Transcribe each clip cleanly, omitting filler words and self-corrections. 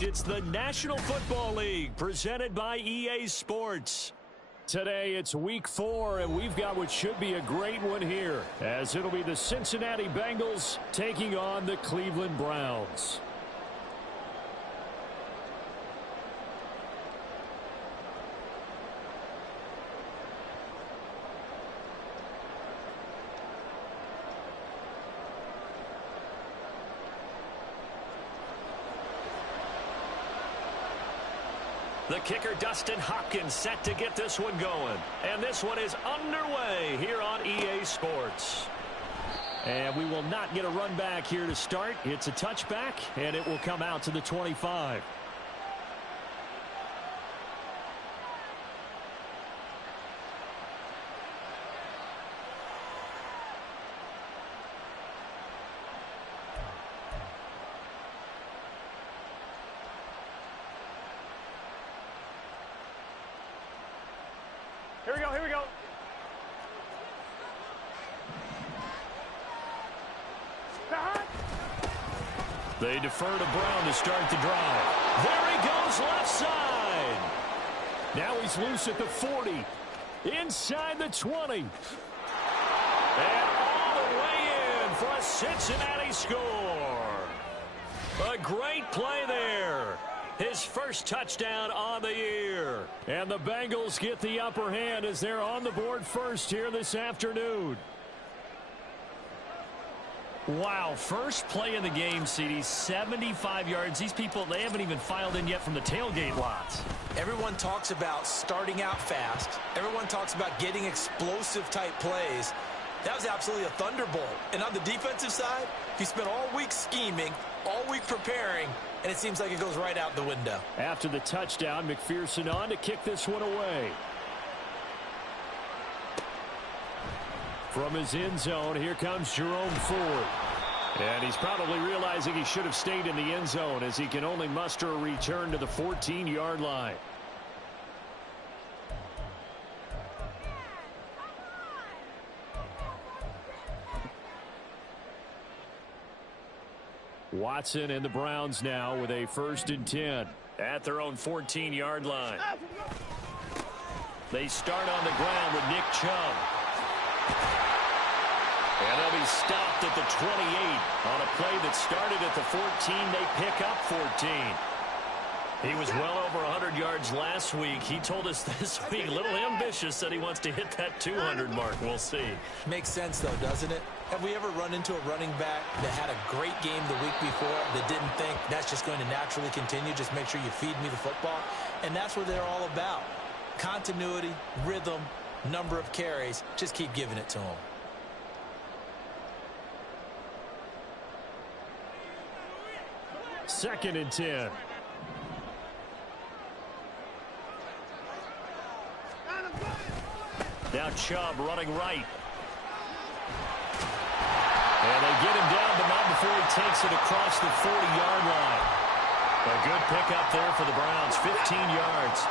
It's the National Football League presented by EA Sports. Today it's week 4, and we've got what should be a great one here, as it'll be the Cincinnati Bengals taking on the Cleveland Browns. The kicker, Dustin Hopkins, set to get this one going. And this one is underway here on EA Sports. And we will not get a run back here to start. It's a touchback, and it will come out to the 25. Here we go. They defer to Brown to start the drive. There he goes, left side. Now he's loose at the 40. Inside the 20. And all the way in for a Cincinnati score. A great play there. His first touchdown on the year. And the Bengals get the upper hand as they're on the board first here this afternoon. Wow, first play in the game, CD, 75 yards. These people, they haven't even filed in yet from the tailgate lots. Everyone talks about starting out fast. Everyone talks about getting explosive-type plays. That was absolutely a thunderbolt. And on the defensive side, he spent all week scheming, all week preparing, and it seems like it goes right out the window. After the touchdown, McPherson on to kick this one away. From his end zone, here comes Jerome Ford. And he's probably realizing he should have stayed in the end zone as he can only muster a return to the 14-yard line. Watson and the Browns now with a 1st and 10 at their own 14-yard line. They start on the ground with Nick Chubb. And they'll be stopped at the 28 on a play that started at the 14. They pick up 14. He was well over 100 yards last week. He told us this week, a little ambitious, said he wants to hit that 200 mark. We'll see. Makes sense, though, doesn't it? Have we ever run into a running back that had a great game the week before that didn't think that's just going to naturally continue? Just make sure you feed me the football. And that's what they're all about. Continuity, rhythm, number of carries. Just keep giving it to them. Second and 10. Now Chubb running right. And they get him down, but not before he takes it across the 40-yard line. A good pickup there for the Browns, 15 yards.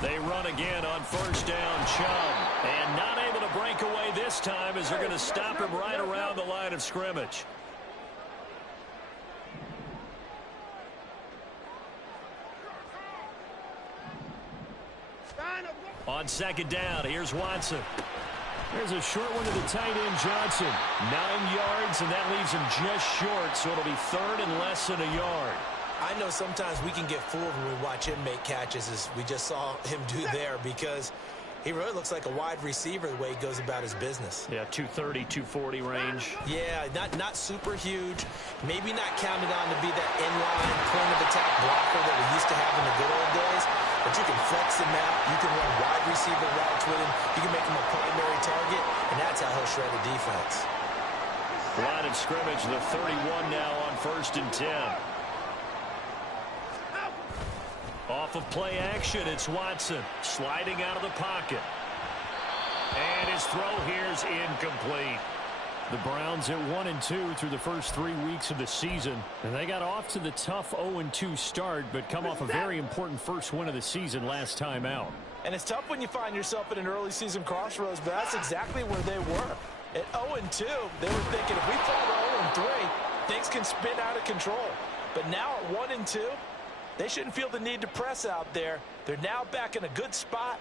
They run again on 1st down, Chubb. And not able to break away this time as they're going to stop him right around the line of scrimmage. On 2nd down, here's Watson. There's a short one to the tight end, Johnson. 9 yards, and that leaves him just short, so it'll be 3rd and less than a yard. I know sometimes we can get fooled when we watch him make catches, as we just saw him do there, because he really looks like a wide receiver the way he goes about his business. Yeah, 230, 240 range. Yeah, not super huge. Maybe not counted on to be that inline point-of-attack blocker that we used to have in the good old days, but you can flex him out. You can run wide receiver routes with him. You can make him a primary target, and that's how he'll shred a defense. Line of scrimmage, the 31 now on 1st and 10. Off of play action, it's Watson sliding out of the pocket. And his throw here's incomplete. The Browns at 1-2 through the first 3 weeks of the season. And they got off to the tough 0-2 start, but come off a very important first win of the season last time out. And it's tough when you find yourself in an early season crossroads, but that's exactly where they were. At 0-2, they were thinking if we fall to 0-3, things can spin out of control. But now at 1-2, they shouldn't feel the need to press out there. They're now back in a good spot,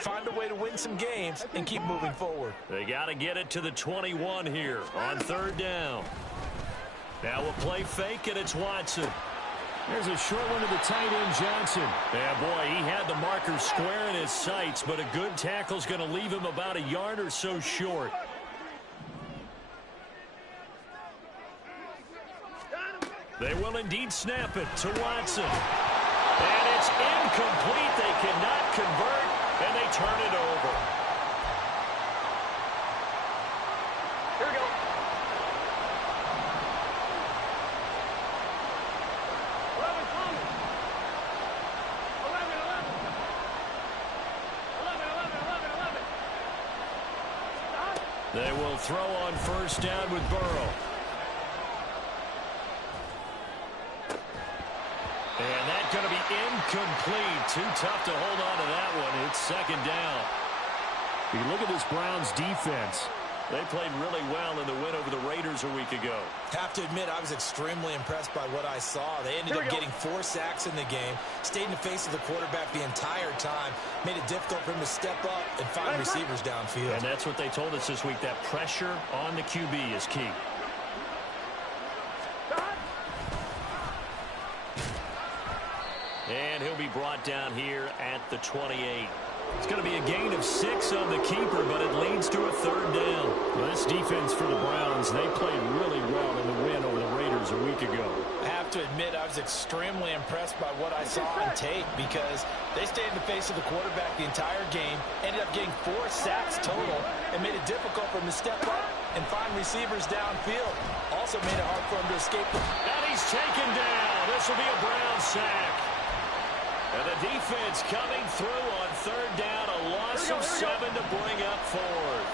find a way to win some games, and keep moving forward. They got to get it to the 21 here on third down. Now a play fake, and it's Watson. There's a short one to the tight end, Johnson. Yeah, boy, he had the marker square in his sights, but a good tackle's going to leave him about a yard or so short. They will indeed snap it to Watson. And it's incomplete. They cannot convert, and they turn it over. Here we go. They will throw on first down with Burrow. And that's going to be incomplete. Too tough to hold on to that one. It's second down. If you look at this Browns defense, they played really well in the win over the Raiders a week ago. Have to admit, I was extremely impressed by what I saw. They ended up getting 4 sacks in the game, stayed in the face of the quarterback the entire time, made it difficult for him to step up and find receivers downfield. And that's what they told us this week, that pressure on the QB is key. And he'll be brought down here at the 28. It's going to be a gain of 6 on the keeper, but it leads to a third down. Well, this defense for the Browns, they played really well in the win over the Raiders a week ago. I have to admit, I was extremely impressed by what I saw on tape because they stayed in the face of the quarterback the entire game, ended up getting 4 sacks total, and made it difficult for him to step up and find receivers downfield. Also made it hard for him to escape. And he's taken down. This will be a Brown sack. And the defense coming through on third down, a loss of 7 to bring up fourth.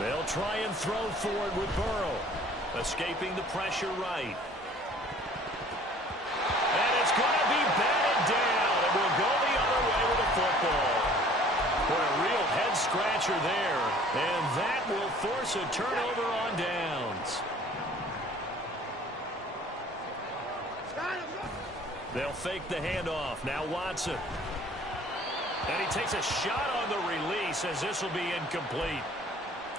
They'll try and throw forward with Burrow, escaping the pressure right. And it's going to be batted down. It will go the other way with the football. For a real head-scratcher there. And that will force a turnover on downs. They'll fake the handoff. Now Watson. And he takes a shot on the release as this will be incomplete.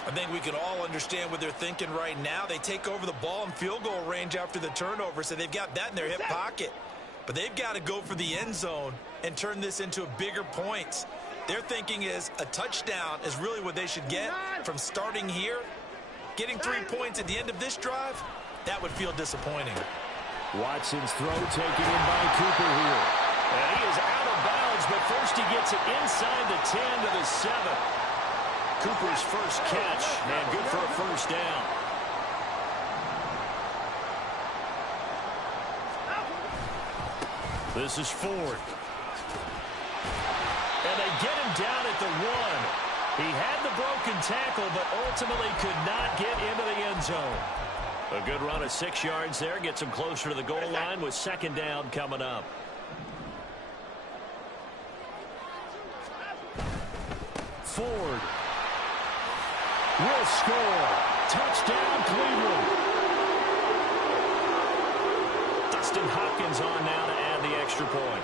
I think we can all understand what they're thinking right now. They take over the ball in field goal range after the turnover, so they've got that in their hip pocket. But they've got to go for the end zone and turn this into bigger points. Their thinking is a touchdown is really what they should get from starting here. Getting 3 points at the end of this drive, that would feel disappointing. Watson's throw taken in by Cooper here. And he is out of bounds, but first he gets it inside the 10 to the 7. Cooper's first catch, and good for a first down. This is Ford. And they get him down at the 1. He had the broken tackle, but ultimately could not get into the end zone. A good run of 6 yards there, gets him closer to the goal line with second down coming up. Ford will score. Touchdown, Cleveland. Dustin Hopkins on now to add the extra point.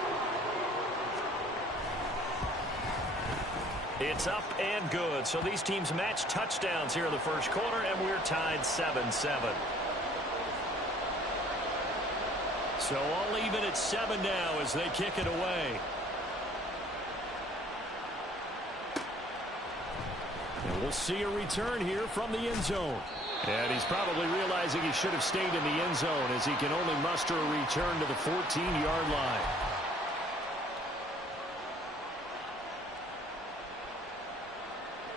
It's up and good. So these teams match touchdowns here in the first quarter, and we're tied 7-7. So all even at 7 now as they kick it away. And we'll see a return here from the end zone. And he's probably realizing he should have stayed in the end zone as he can only muster a return to the 14-yard line.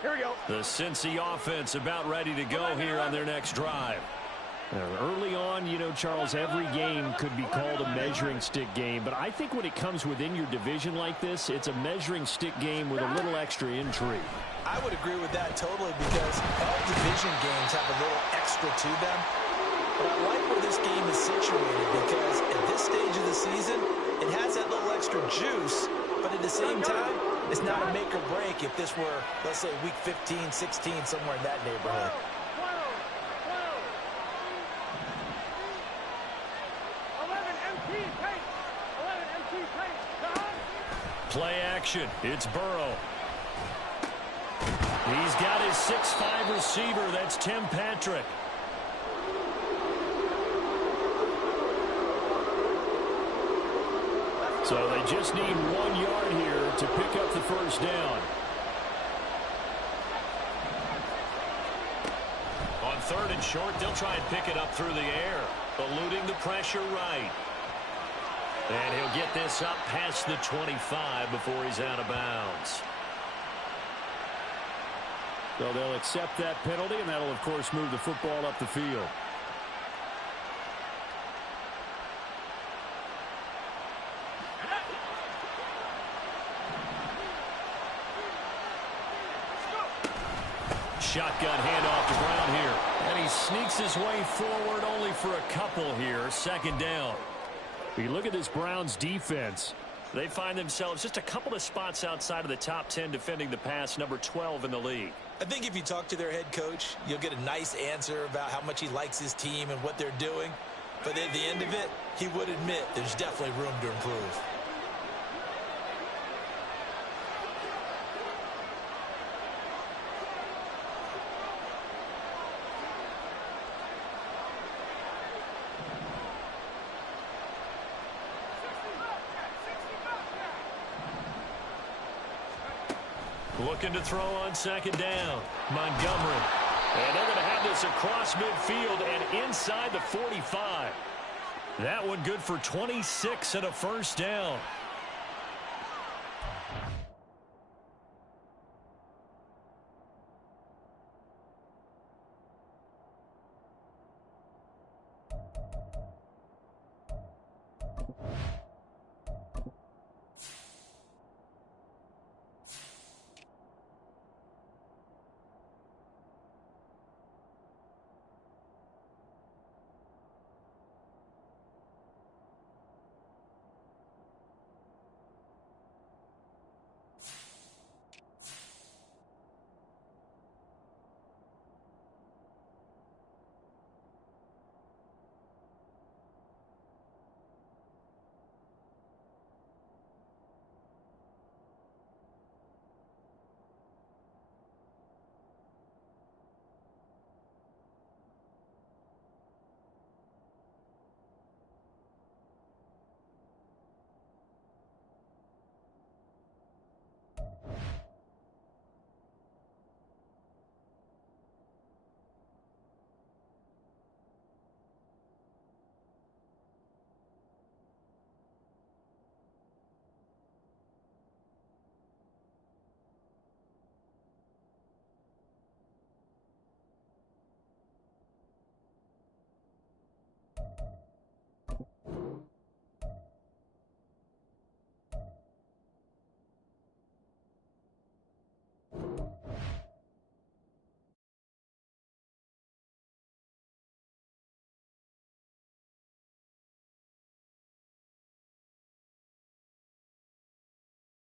Here we go. The Cincy offense about ready to go here on their next drive. Early on, you know, Charles, every game could be called a measuring stick game. But I think when it comes within your division like this, it's a measuring stick game with a little extra intrigue. I would agree with that totally because all division games have a little extra to them. But I like where this game is situated because at this stage of the season, it has that little extra juice. But at the same time, it's not a make or break if this were, let's say, week 15, 16, somewhere in that neighborhood. Play action. It's Burrow. He's got his 6'5" receiver. That's Tim Patrick. So they just need 1 yard here to pick up the first down. On 3rd and short, they'll try and pick it up through the air, eluding the pressure right. And he'll get this up past the 25 before he's out of bounds. So they'll accept that penalty, and that'll, of course, move the football up the field. Shotgun handoff to Brown here. And he sneaks his way forward only for a couple here. 2nd down. You look at this Browns defense. They find themselves just a couple of spots outside of the top 10 defending the pass, number 12 in the league. I think if you talk to their head coach, you'll get a nice answer about how much he likes his team and what they're doing. But at the end of it, he would admit there's definitely room to improve. Looking to throw on 2nd down. Montgomery. And they're going to have this across midfield and inside the 45. That one good for 26 and a first down.